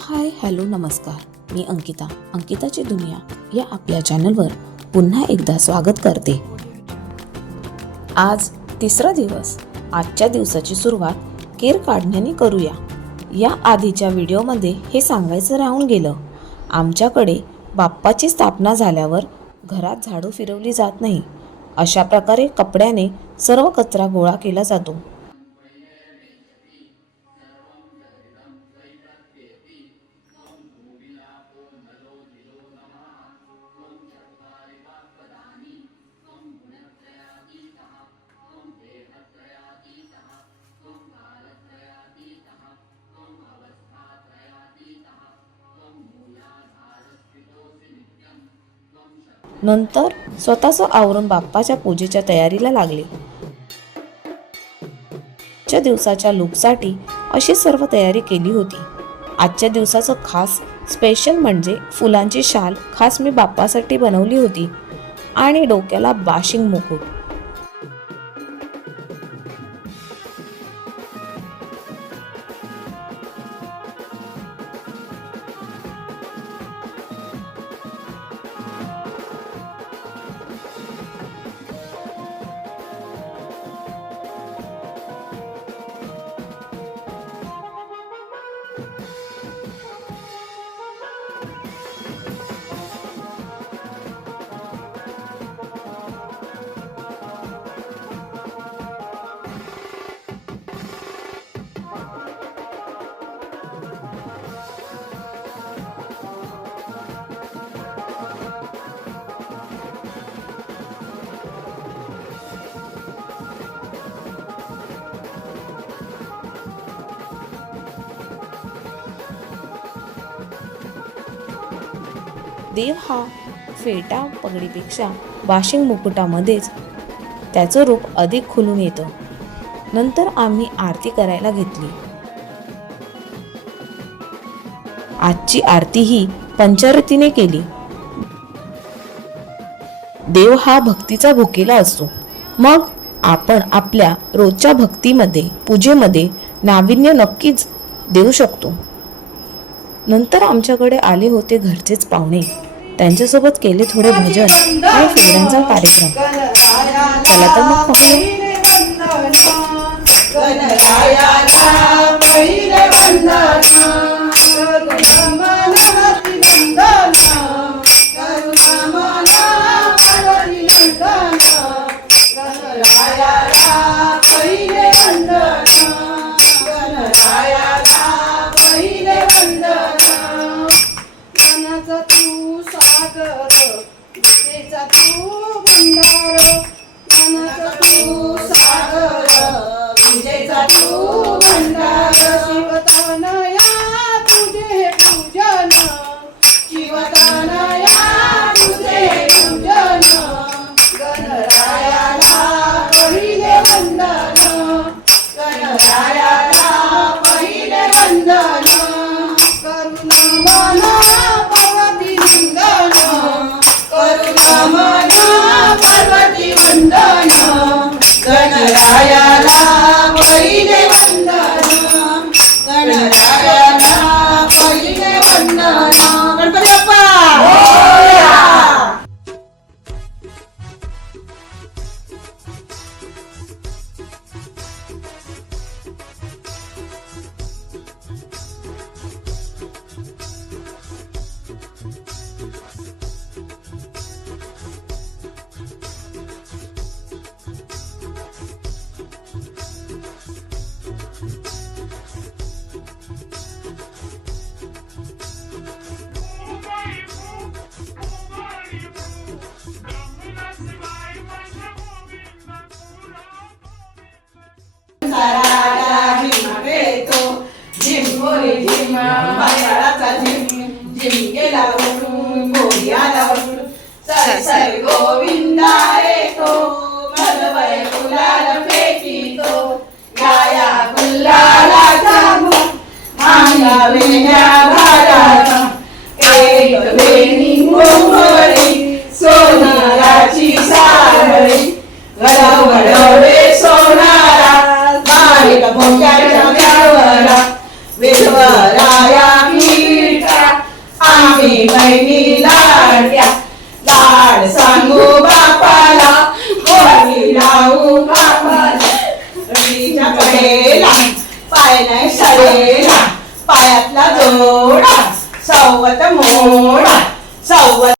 Hi hello नमस्कार, मी अंकिताची दुनिया या आपल्या चॅनलवर पुन्हा एकदा स्वागत करते। आज तिसरा दिवस। आजच्या दिवसाची सुरुवात केर काढण्याने करूया। या आधीच्या व्हिडिओमध्ये हे सांगायचं राहून गेलं, आमच्याकडे बाप्पाची स्थापना झाल्यावर घरात झाडू फिरवली जात नाही। अशा प्रकारे कपड्याने सर्व कचरा गोळा केला जातो। नंतर स्वतःचं आवरून बाप्पाच्या पूजेच्या तयारीला लागले। आजच्या दिवसाच्या लुकसाठी अशी सर्व तयारी केली होती। आजच्या दिवसाचं खास स्पेशल म्हणजे फुलांची शाल खास मी बाप्पासाठी बनवली होती आणि डोक्याला बाशिंग मुकुट। देव हा फेटा पगडीपेक्षा बाशिंग मुकुटामध्येच त्याचं रूप अधिक खुलून येतं। नंतर आम्ही आरती करायला घेतली। आजची आरती ही पंचारतीने केली। देव हा भक्तीचा भुकेला असतो, मग आपण आपल्या रोजच्या भक्तीमध्ये पूजेमध्ये नाविन्य नक्कीच देऊ शकतो। नंतर आमच्याकडे आले होते घरचेच पाहुणे, त्यांच्यासोबत केले थोडे भजन आणि फुगड्यांचा कार्यक्रम। चला तर मग पाहूया। गोविंदा येतो मधवय फुलाला फेकीतो गाया गुलालाचा आंगा वेण्या घालाचा एक वेणी मोहरी सोनाराची सावळी घडवडे सोनारा बारीक भोक्याच्या गावरा विठ्ठलाया की तुळशीच्या कडेला पाय नाही सडेला पायातला जोडा सवत मोडा सवत